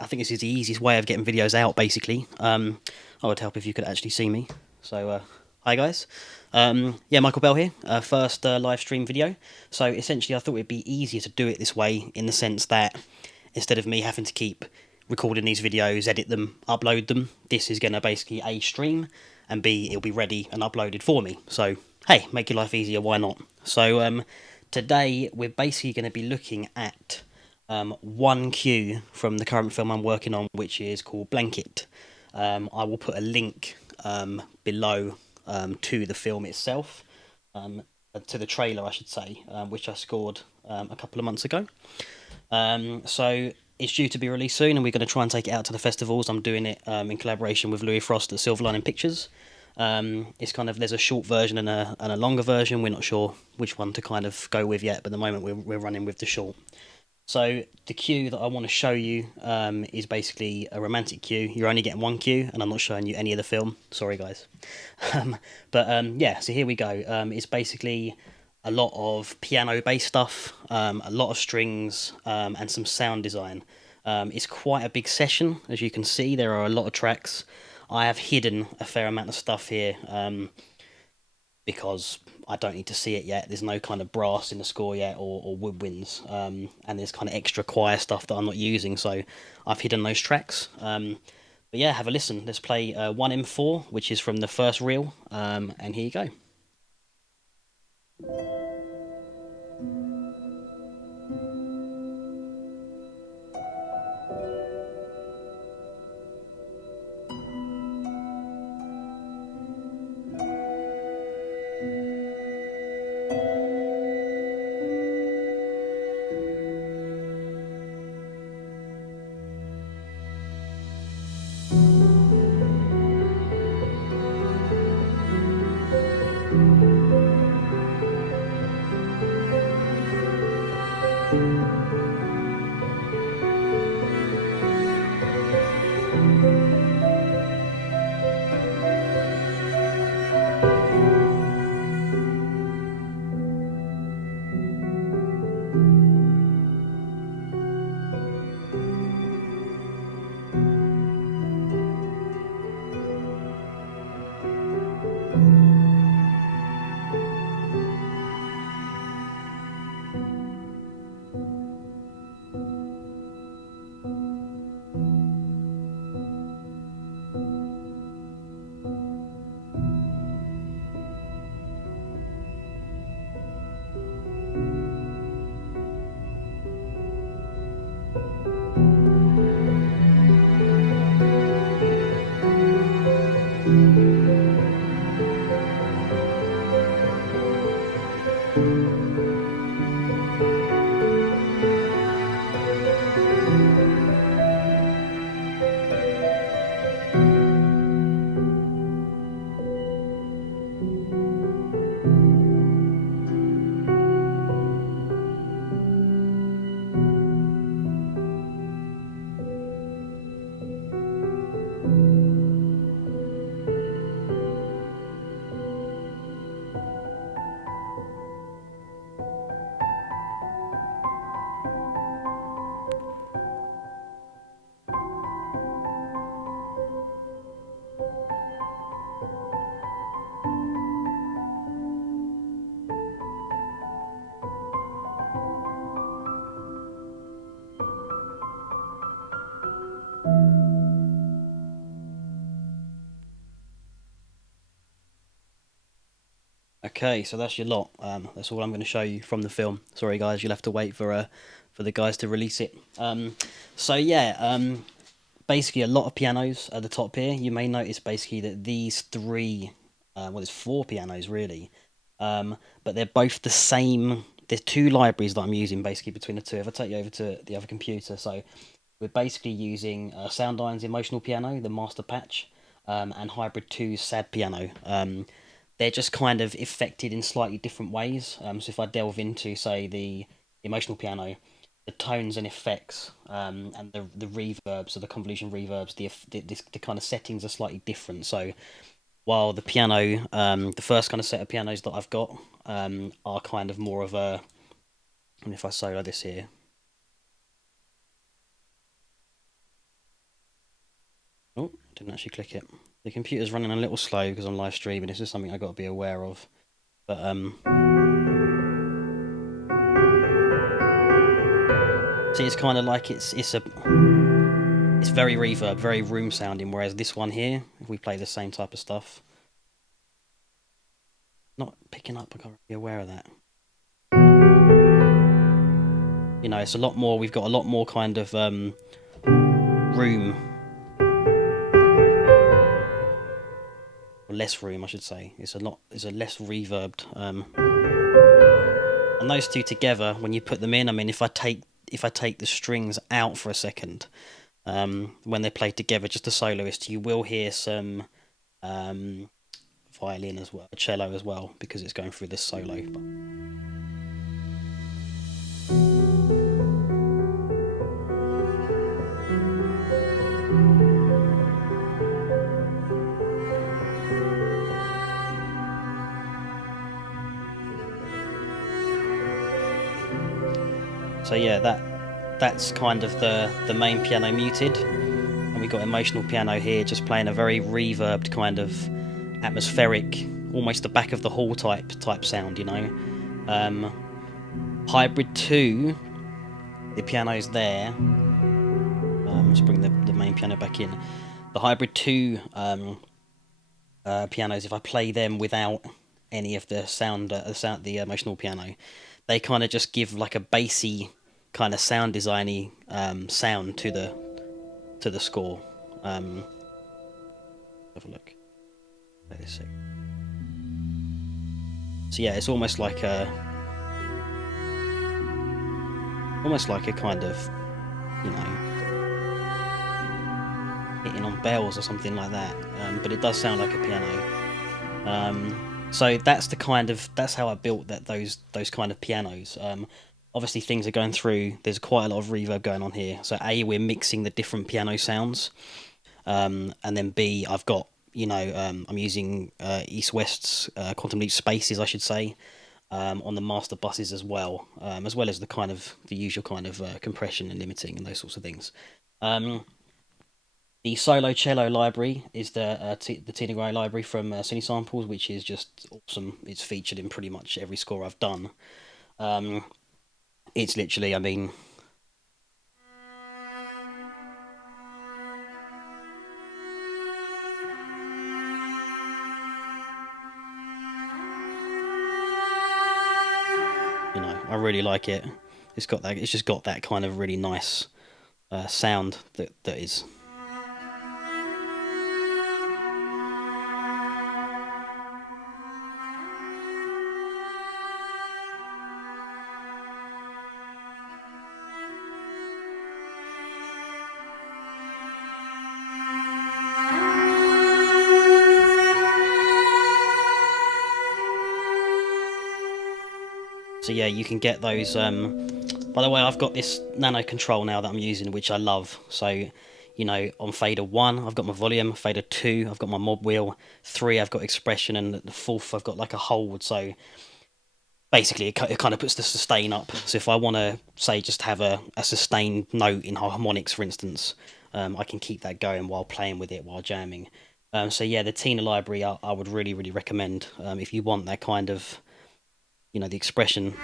I think this is the easiest way of getting videos out, basically. I would help if you could actually see me. So, hi guys. Yeah, Michael Bell here. First live stream video. So essentially, I thought it'd be easier to do it this way, in the sense that instead of me having to keep recording these videos, edit them, upload them, this is gonna basically A, stream, and B, it'll be ready and uploaded for me. So hey, make your life easier, why not? So today we're basically going to be looking at one cue from the current film I'm working on, which is called Blanket. I will put a link below to the film itself, to the trailer, I should say, which I scored a couple of months ago. So it's due to be released soon, and we're going to try and take it out to the festivals. I'm doing it in collaboration with Louis Frost at Silver Lining Pictures. It's kind of, there's a short version and a longer version. We're not sure which one to kind of go with yet, but at the moment we're running with the short. So the cue that I want to show you is basically a romantic cue. You're only getting one cue, and I'm not showing you any of the film. Sorry, guys. Yeah, so here we go. It's basically a lot of piano-based stuff, a lot of strings, and some sound design. It's quite a big session, as you can see. There are a lot of tracks. I have hidden a fair amount of stuff here because I don't need to see it yet. There's no kind of brass in the score yet, or woodwinds, and there's kind of extra choir stuff that I'm not using, so I've hidden those tracks. But yeah, have a listen. Let's play 1M4, which is from the first reel, and here you go. Okay, so that's your lot. That's all I'm going to show you from the film. Sorry, guys, you'll have to wait for the guys to release it. So yeah, basically a lot of pianos at the top here. You may notice basically that these three, well, there's four pianos really, but they're both the same. There's two libraries that I'm using basically between the two. If I take you over to the other computer, so we're basically using Soundine's Emotional Piano, the Master Patch, and Hybrid 2's Sad Piano. They're just kind of affected in slightly different ways. So if I delve into, say, the Emotional Piano, the tones and effects, and the reverbs, or the convolution reverbs, the kind of settings are slightly different. So while the piano, the first kind of set of pianos that I've got, are kind of more of a, and if I solo this here, Oh, didn't actually click it. The computer's running a little slow because I'm live streaming. This is something I've got to be aware of. But see, it's kind of like it's very reverb, very room sounding. Whereas this one here, if we play the same type of stuff, not picking up. I can't be aware of that. You know, it's a lot more. We've got a lot more kind of room, or less room, I should say. It's a less reverbed. And those two together, when you put them in, I mean, if I take the strings out for a second, when they're played together, just a soloist, you will hear some violin as well, cello as well, because it's going through this solo. So yeah, that's kind of the main piano muted, and we got emotional piano here, just playing a very reverbed kind of atmospheric, almost the back of the hall type sound, you know. Hybrid 2, the piano's there. Let's bring the main piano back in. The Hybrid 2 pianos, if I play them without any of the the emotional piano, they kind of just give like a bassy kind of sound designy sound to the score. Have a look. Wait a sec. So yeah, it's almost like a kind of, you know, hitting on bells or something like that. But it does sound like a piano. So that's how I built those kind of pianos. Obviously things are going through. There's quite a lot of reverb going on here. So A, we're mixing the different piano sounds, and then B, I've got, you know, I'm using East West's quantum leap spaces, I should say, on the master buses as well as the usual kind of compression and limiting and those sorts of things. The solo cello library is the Tina Gray library from Cine Samples, which is just awesome. It's featured in pretty much every score I've done. It's literally, I mean, you know, I really like it. It's just got that kind of really nice sound that is. So yeah, you can get those. By the way, I've got this nano control now that I'm using, which I love. So, you know, on fader 1, I've got my volume. Fader 2, I've got my mob wheel. 3, I've got expression, and the 4th, I've got like a hold. So basically, it kind of puts the sustain up. So if I want to, say, just have a sustained note in harmonics, for instance, I can keep that going while playing with it, while jamming. So yeah, the Tina library, I would really, really recommend if you want that kind of, you know, the expression.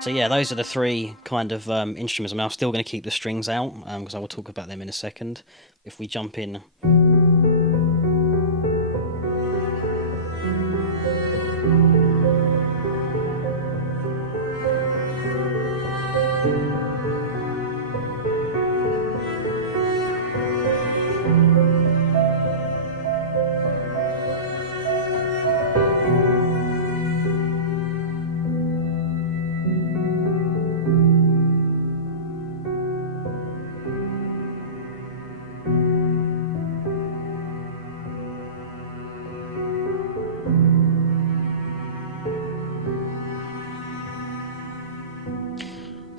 So yeah, those are the 3 kind of instruments. I mean, I'm still going to keep the strings out because I will talk about them in a second. If we jump in.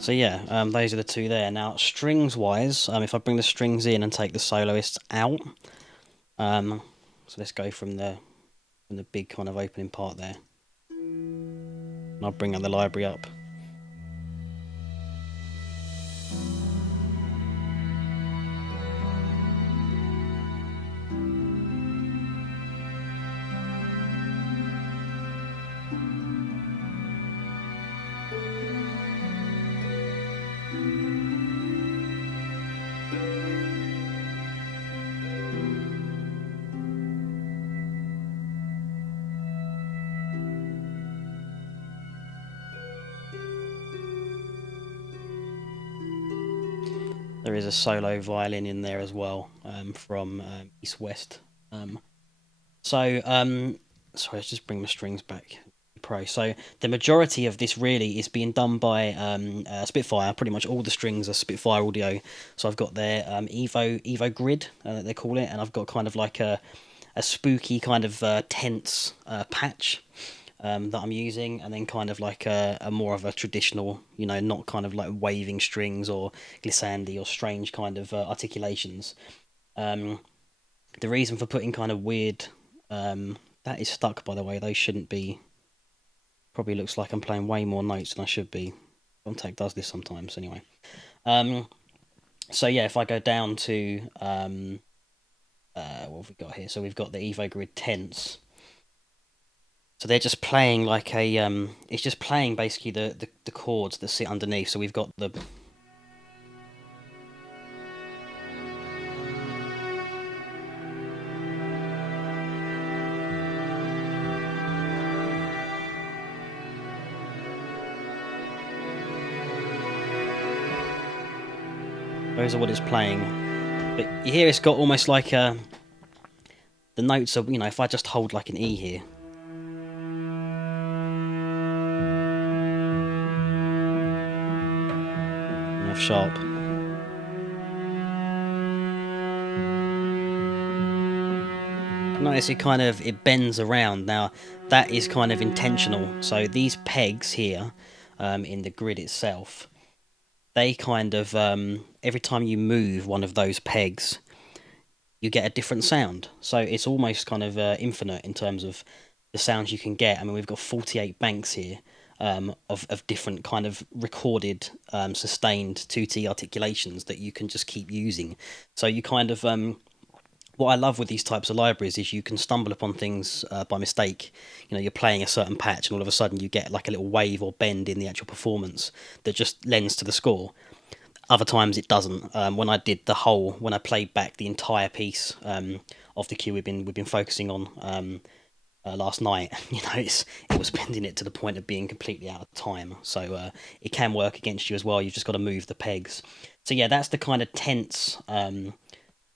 So yeah, those are the two there. Now, strings-wise, if I bring the strings in and take the soloists out, so let's go from the big kind of opening part there. And I'll bring up the library up. There is a solo violin in there as well, from East West. Sorry, let's just bring the strings back. Pro. So the majority of this really is being done by Spitfire. Pretty much all the strings are Spitfire audio. So I've got their Evo Grid, they call it, and I've got kind of like a spooky kind of tense patch that I'm using, and then kind of like a more of a traditional, you know, not kind of like waving strings or glissandi or strange kind of articulations. The reason for putting kind of weird, that is stuck, by the way. Those shouldn't be. Probably looks like I'm playing way more notes than I should be. Contact does this sometimes, anyway. So yeah, if I go down to what have we got here? So we've got the Evo Grid tense. So they're just playing like a it's just playing basically the chords that sit underneath. So we've got the those are what it's playing. But you hear it's got almost like the notes are, you know, if I just hold like an E here. F sharp. Notice it bends around. Now that is kind of intentional. So these pegs here, in the grid itself, they kind of every time you move one of those pegs, you get a different sound. So it's almost kind of infinite in terms of the sounds you can get. I mean, we've got 48 banks here of different kind of recorded sustained 2T articulations that you can just keep using. So you kind of what I love with these types of libraries is you can stumble upon things by mistake. You know, you're playing a certain patch and all of a sudden you get like a little wave or bend in the actual performance that just lends to the score. Other times it doesn't. When I played back the entire piece of the cue we've been focusing on last night, you know, it was bending it to the point of being completely out of time. So it can work against you as well. You've just got to move the pegs. So yeah, that's the kind of tense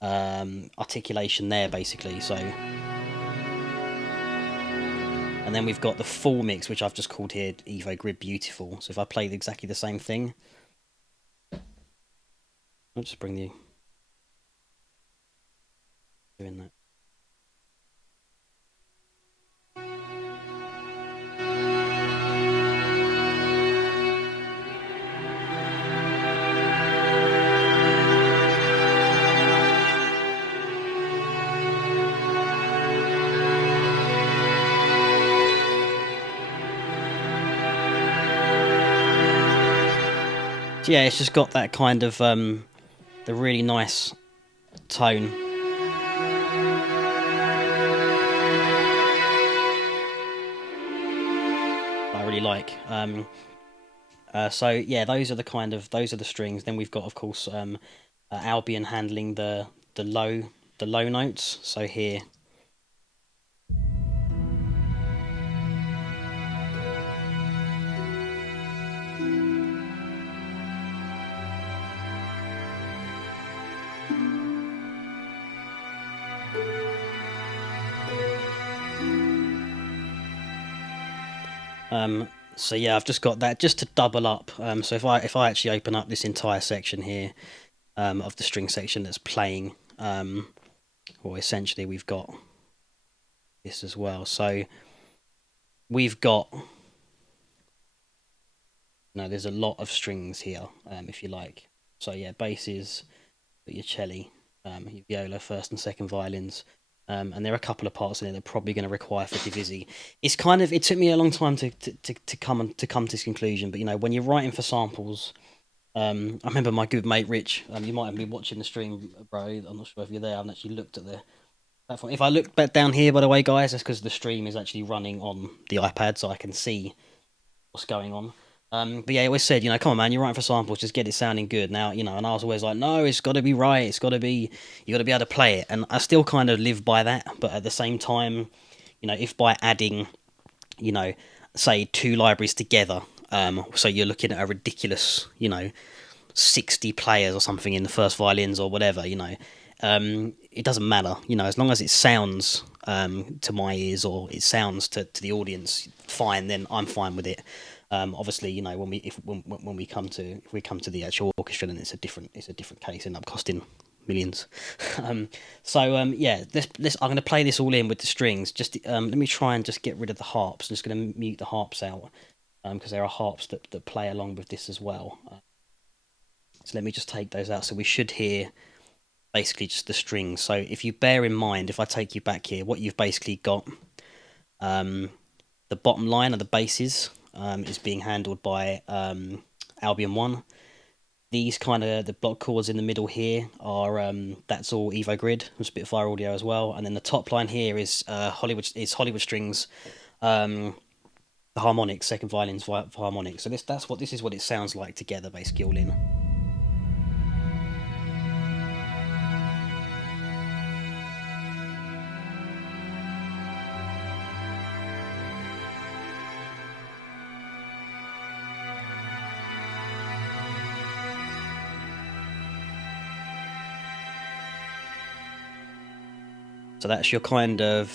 articulation there, basically. So, and then we've got the full mix, which I've just called here Evo Grid Beautiful. So if I play exactly the same thing, I'll just bring the doing that. So yeah, it's just got that kind of the really nice tone. I really like. So yeah, those are the strings. Then we've got, of course, Albion handling the low notes. So here. So yeah, I've just got that just to double up. So if I actually open up this entire section here of the string section that's playing, well, essentially we've got this as well. So we've got No, there's a lot of strings here, if you like. So yeah, basses, got your cello, your viola, first and second violins, and there are a couple of parts in it that are probably going to require for divisi. It's kind of, it took me a long time to come to this conclusion, but you know, when you're writing for samples, I remember my good mate Rich. You might have been watching the stream, bro. I'm not sure if you're there. I haven't actually looked at the platform. If I look back down here, by the way, guys, that's because the stream is actually running on the iPad, so I can see what's going on. But yeah, I always said, you know, come on, man, you're writing for samples, just get it sounding good. Now, you know, and I was always like, no, it's got to be right. It's got to be, you got to be able to play it. And I still kind of live by that. But at the same time, you know, if by adding, you know, say 2 libraries together, so you're looking at a ridiculous, you know, 60 players or something in the first violins or whatever, you know, it doesn't matter, you know, as long as it sounds to my ears, or it sounds to the audience fine, then I'm fine with it. Obviously, you know, when we come to the actual orchestra, then it's a different case, end up costing millions. Yeah, let's I'm going to play this all in with the strings. Just let me try and just get rid of the harps. I'm just going to mute the harps out, because there are harps that play along with this as well. So let me just take those out. So we should hear basically just the strings. So if you bear in mind, if I take you back here, what you've basically got, the bottom line of the basses is being handled by Albion 1. These kind of, the block chords in the middle here are, that's all Evo Grid and Spitfire audio as well. And then the top line here is Hollywood strings, the harmonics, second violins for harmonics. So this is what it sounds like together, basically all in. So that's your kind of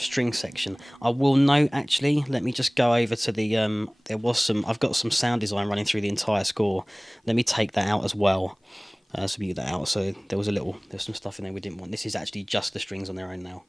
string section. I will note, actually, let me just go over to the, I've got some sound design running through the entire score. Let me take that out as well. So mute that out. So there's some stuff in there we didn't want. This is actually just the strings on their own now.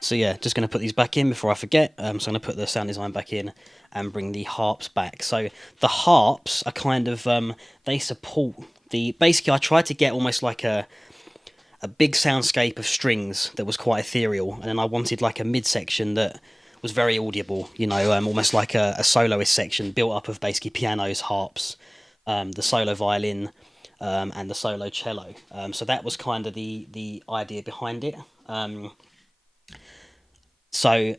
So yeah, just going to put these back in before I forget. So I'm going to put the sound design back in and bring the harps back. So the harps are kind of, they support the, basically I tried to get almost like a big soundscape of strings that was quite ethereal, and then I wanted like a midsection that was very audible, you know, almost like a soloist section built up of basically pianos, harps, the solo violin, and the solo cello. So that was kind of the idea behind it. So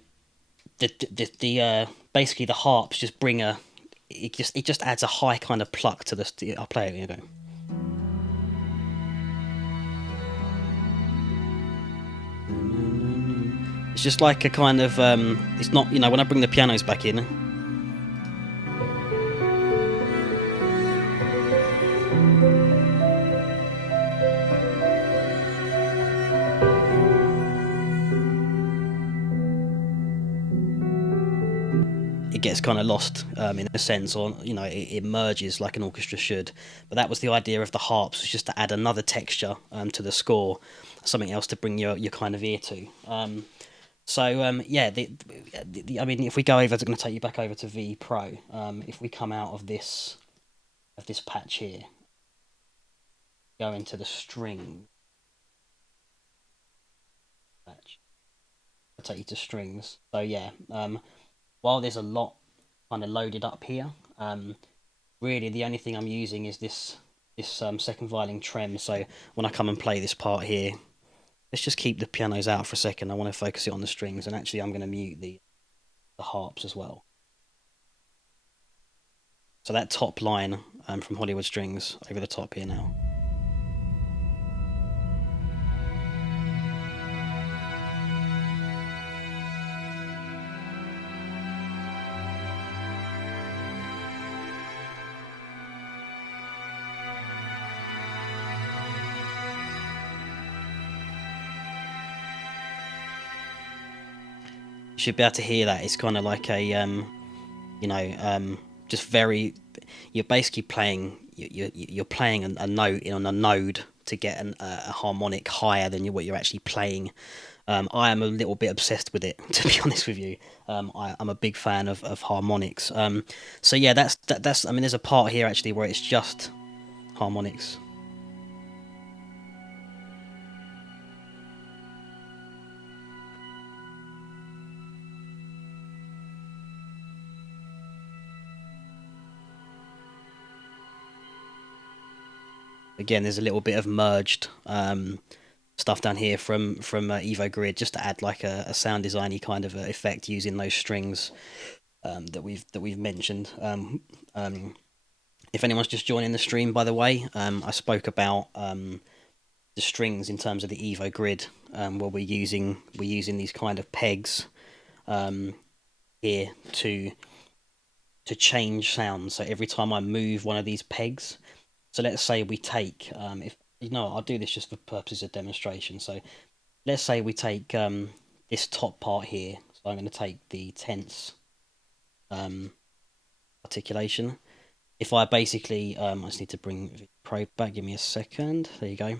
the basically the harps just bring it just adds a high kind of pluck to the. I'll play it, you know. It's just like a kind of it's not, you know, when I bring the pianos back in. It gets kind of lost in a sense, or you know, it merges like an orchestra should. But that was the idea of the harps, was just to add another texture to the score, something else to bring your kind of ear to. Yeah, I mean, if we go over, it's going to take you back over to V Pro. If we come out of this patch here, go into the string patch, I'll take you to strings. So yeah, while there's a lot kind of loaded up here, really the only thing I'm using is this second violin trem. So when I come and play this part here, let's just keep the pianos out for a second. I want to focus it on the strings, and actually I'm going to mute the harps as well. So that top line from Hollywood Strings over the top here now. You should be able to hear that. It's kind of like a you know, just very. You're basically playing. You're playing a note on a node to get a harmonic higher than what you're actually playing. I am a little bit obsessed with it, to be honest with you. I'm a big fan of harmonics. So yeah, that's. I mean, there's a part here actually where it's just harmonics. Again, there's a little bit of merged stuff down here from Evo Grid, just to add like a sound designy kind of effect using those strings that we've mentioned. If anyone's just joining the stream, by the way, I spoke about the strings in terms of the Evo Grid, where we're using these kind of pegs here to change sound. So every time I move one of these pegs, so let's say we take if you know, I'll do this just for purposes of demonstration. So let's say we take this top part here. So I'm going to take the tense articulation. If I basically, I just need to bring the probe back. Give me a second. There you go.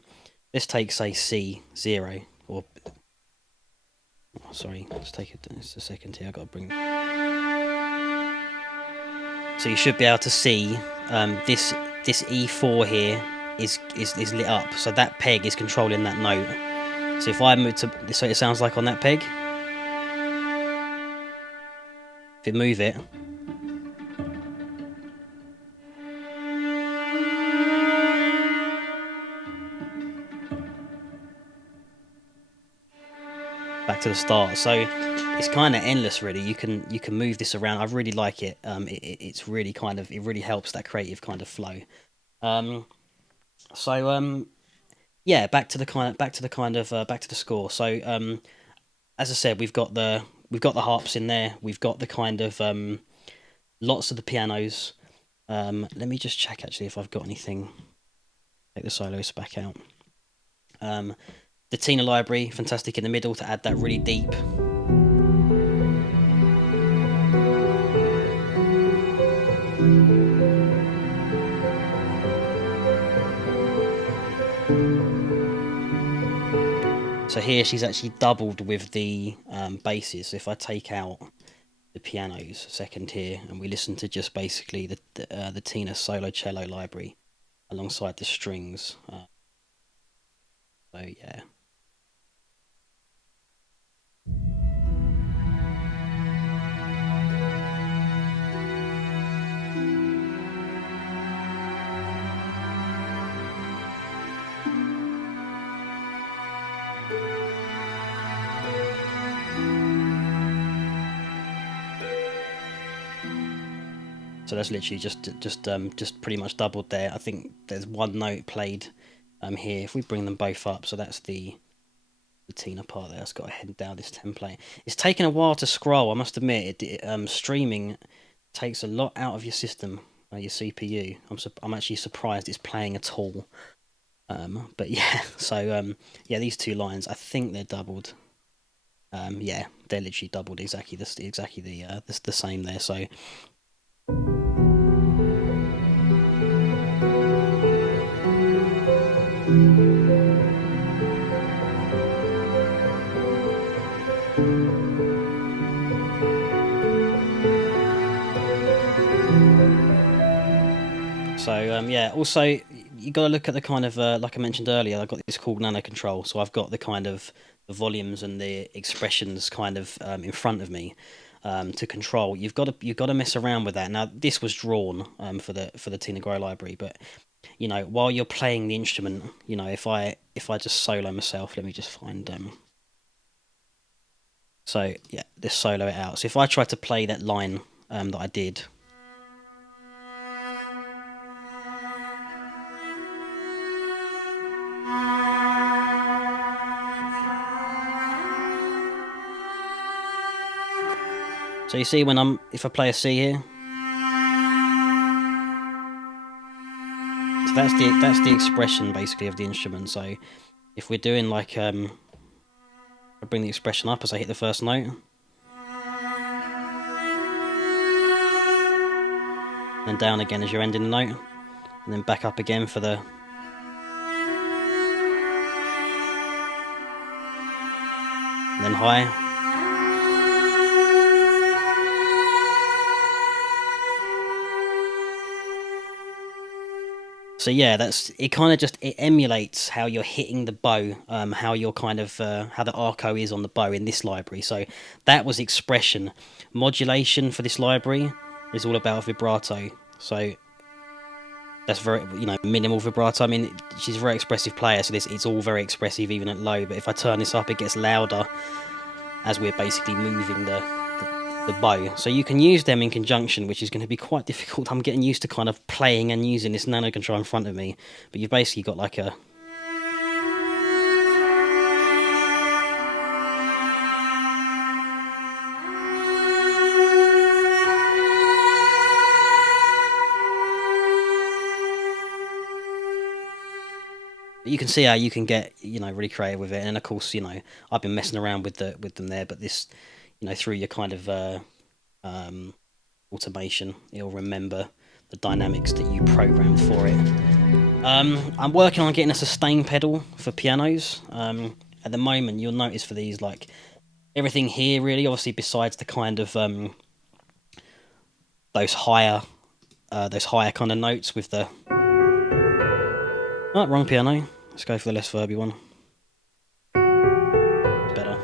Let's take, say, C0, or oh, sorry, let's take it. It's a second here. I've got to bring. So you should be able to see this E4 here is lit up. So that peg is controlling that note. So if I move to, so it sounds like on that peg. If you move it. Back to the start. So it's kind of endless, really. You can move this around. I really like it. It's really kind of, it really helps that creative kind of flow. Yeah, back to the score. So as I said, we've got the harps in there. We've got the kind of lots of the pianos. Let me just check actually if I've got anything. Take the soloists back out. The Tina library, fantastic in the middle to add that really deep. So here she's actually doubled with the basses. So if I take out the pianos, second here, and we listen to just basically the Tina solo cello library alongside the strings. So yeah. So that's literally just pretty much doubled there. I think there's one note played here. If we bring them both up, so that's the Tina part there. It's got to head down this template. It's taken a while to scroll, I must admit. Streaming takes a lot out of your system, your CPU. I'm actually surprised it's playing at all. But yeah, so yeah, these two lines, I think they're doubled. Yeah, they're literally doubled exactly the same there. So. So yeah, also you got to look at the kind of like I mentioned earlier, I've got this called nano control, so I've got the kind of the volumes and the expressions kind of in front of me to control. You've got to mess around with that. Now this was drawn for the Tina Grow library, but you know, while you're playing the instrument, you know, if I just solo myself, let me just find so yeah, let's solo it out. So if I try to play that line that I did. So you see when if I play a C here, so that's the expression basically of the instrument. So if we're doing like I bring the expression up as I hit the first note. then down again as you're ending the note, and then back up again for the... and then high. So yeah, that's it. Kind of just it emulates how you're hitting the bow, how you're kind of how the arco is on the bow in this library. So that was expression. Modulation for this library is all about vibrato. So that's very, you know, minimal vibrato. I mean, she's a very expressive player, so it's all very expressive even at low. But if I turn this up, it gets louder as we're basically moving the bow. So you can use them in conjunction, which is going to be quite difficult. I'm getting used to kind of playing and using this nano control in front of me, but you've basically got like a... you can see how you can get, you know, really creative with it. And of course, you know, I've been messing around with them there, but this, you know, through your kind of automation, it'll remember the dynamics that you programmed for it. I'm working on getting a sustain pedal for pianos. At the moment, you'll notice for these, like, everything here really, obviously besides the kind of those higher kind of notes with the... oh, wrong piano. Let's go for the less verby one. Better.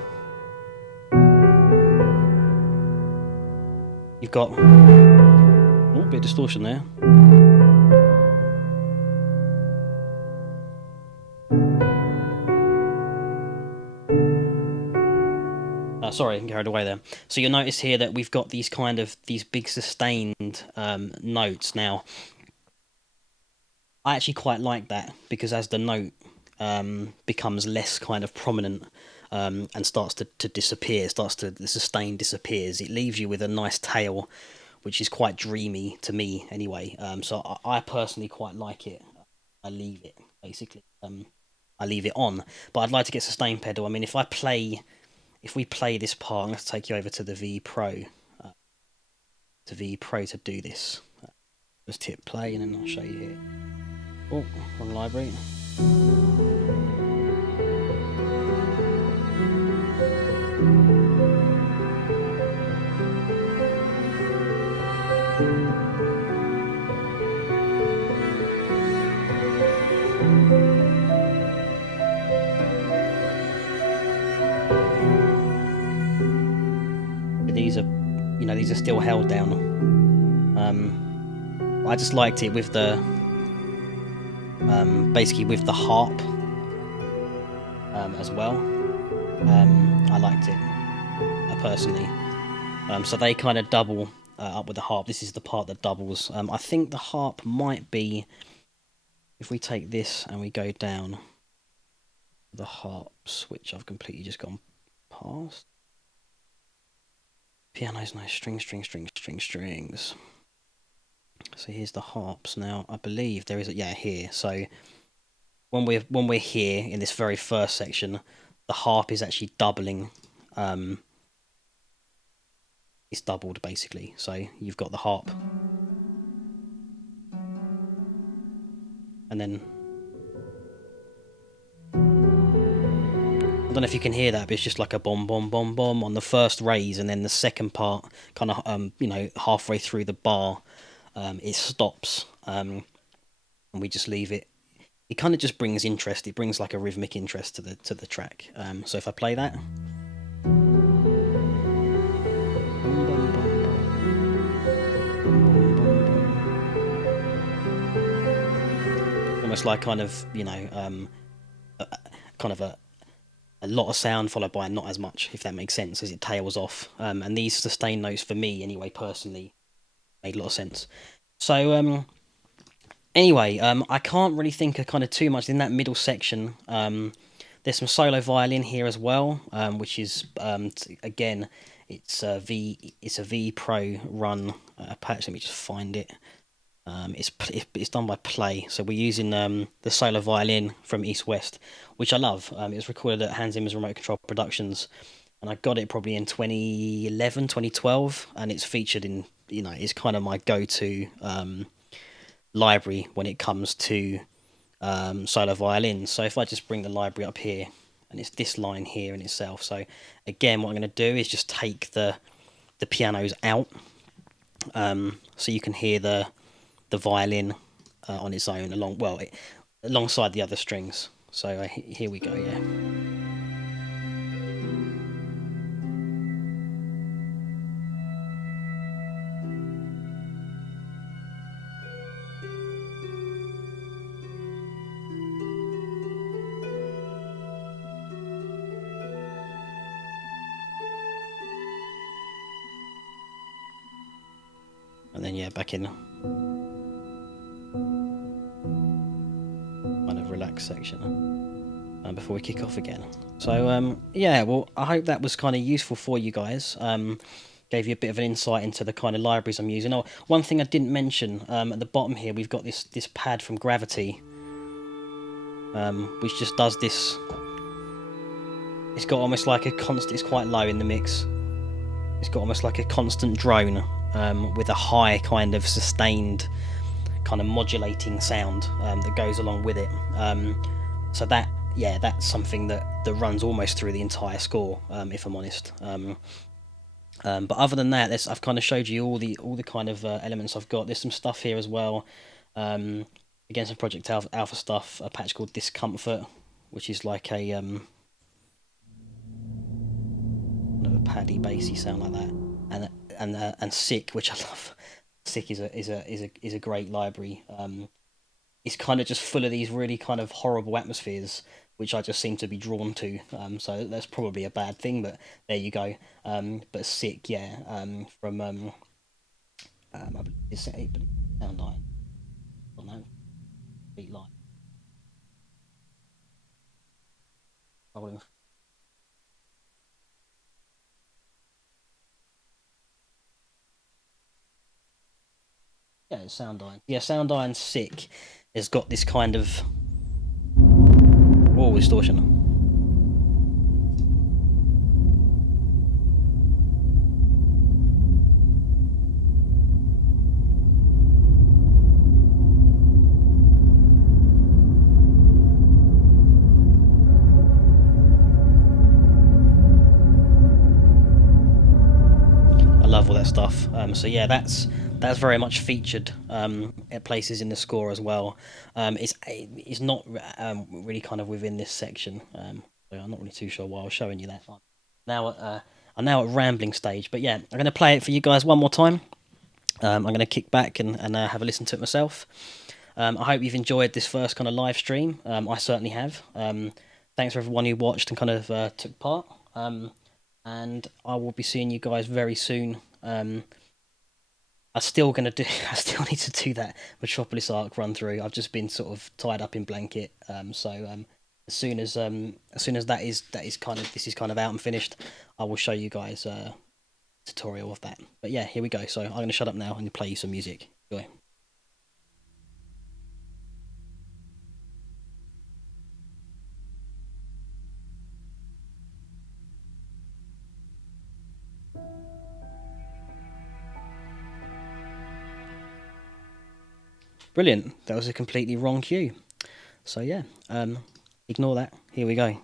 You've got a bit of distortion there. Sorry, I carried away there. So you'll notice here that we've got these kind of big sustained notes. Now, I actually quite like that, because as the note becomes less kind of prominent and starts to disappear, the sustain disappears, it leaves you with a nice tail, which is quite dreamy to me anyway. So I personally quite like it. I leave it, basically. I leave it on, but I'd like to get sustain pedal. I mean, if we play this part, I'm going to take you over to the V Pro, to do this. Just hit play and then I'll show you here. Oh, wrong library. These are, you know, these are still held down. I just liked it with the basically with the harp as well. I liked it personally. So they kind of double up with the harp. This is the part that doubles. I think the harp might be, if we take this and we go down the harps, which I've completely just gone past. Piano's no strings. So here's the harps. Now I believe there is here. So when we're here in this very first section, the harp is actually doubling. It's doubled basically. So you've got the harp, and then I don't know if you can hear that, but it's just like a bomb, bomb, bomb, bomb on the first raise, and then the second part, kind of, you know, halfway through the bar, it stops, and we just leave it. It kind of just brings interest. It brings like a rhythmic interest to the track. So if I play that, almost like kind of, you know, kind of a lot of sound followed by not as much, if that makes sense, as it tails off. And these sustain notes for me, anyway, personally, made a lot of sense. So anyway, I can't really think of kind of too much in that middle section. There's some solo violin here as well, which is again, it's a V Pro run patch. Let me just find it. It's done by Play, so we're using the solo violin from East West, which I love. It was recorded at Hans Zimmer's Remote Control Productions, and I got it probably in 2011, 2012, and it's featured in, it's kind of my go-to library when it comes to solo violin. So if I just bring the library up here, and it's this line here in itself. So again, what I'm going to do is just take the pianos out, so you can hear the violin on its own alongside the other strings. So here we go. Yeah. And then yeah, back in kind of relaxed section before we kick off again. So yeah, well, I hope that was kind of useful for you guys. Gave you a bit of an insight into the kind of libraries I'm using. Oh, one thing I didn't mention, at the bottom here, we've got this pad from Gravity, which just does this. It's got almost like a constant. It's quite low in the mix. It's got almost like a constant drone with a high kind of sustained kind of modulating sound that goes along with it. So that's something that runs almost through the entire score, if I'm honest. But other than that, I've kind of showed you all the kind of elements I've got. There's some stuff here as well. Again, some Project Alpha stuff. A patch called Discomfort, which is like a paddy bassy sound like that, and Sick, which I love. Sick is a great library. It's kind of just full of these really kind of horrible atmospheres, which I just seem to be drawn to. So that's probably a bad thing, but there you go. But Sick, yeah, from I believe it's Soundline. Oh no, Beat Line. Yeah, it's Soundline. Yeah, Soundline Sick has got this kind of distortion. I love all that stuff. So yeah, that's very much featured at places in the score as well. It's not really kind of within this section. So I'm not really too sure why I was showing you that. I'm now at rambling stage, but yeah, I'm going to play it for you guys one more time. I'm going to kick back and have a listen to it myself. I hope you've enjoyed this first kind of live stream. I certainly have. Thanks for everyone who watched and kind of took part. And I will be seeing you guys very soon. I still need to do that Metropolis Arc run through. I've just been sort of tied up in blanket. So as soon as this is kind of out and finished, I will show you guys a tutorial of that. But yeah, here we go. So I'm going to shut up now and play you some music. Enjoy. Brilliant. That was a completely wrong cue. So yeah, ignore that. Here we go.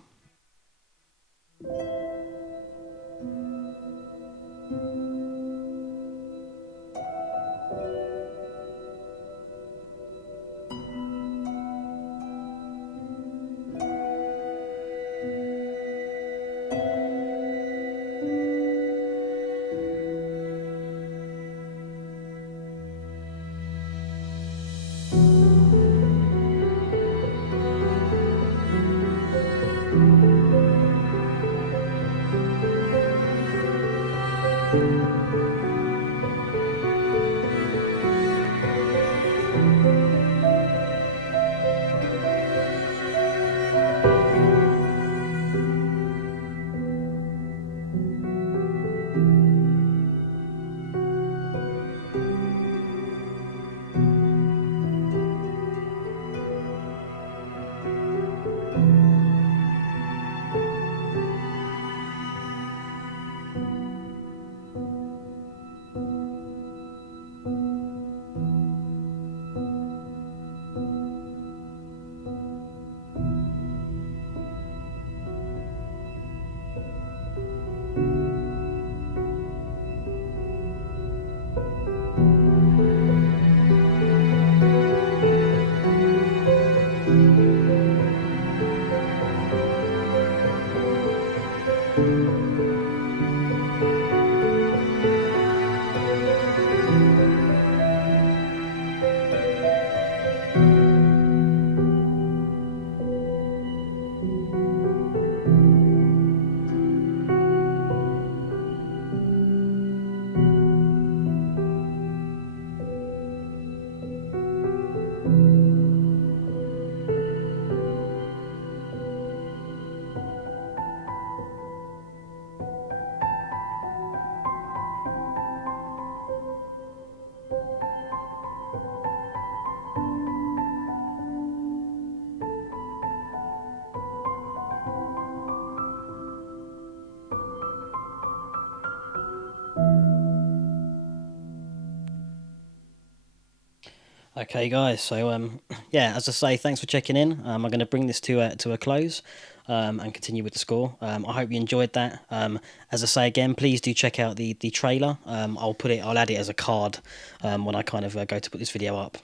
Okay, guys. So yeah, as I say, thanks for checking in. I'm going to bring this to a close, and continue with the score. I hope you enjoyed that. As I say again, please do check out the trailer. I'll add it as a card when I kind of go to put this video up.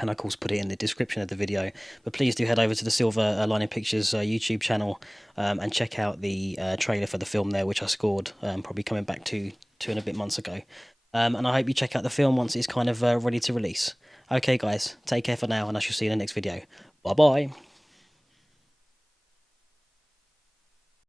And of course put it in the description of the video. But please do head over to the Silver Lining Pictures YouTube channel, and check out the trailer for the film there, which I scored probably coming back 2 and a bit months ago. And I hope you check out the film once it's kind of ready to release. Okay guys, take care for now, and I shall see you in the next video. Bye bye.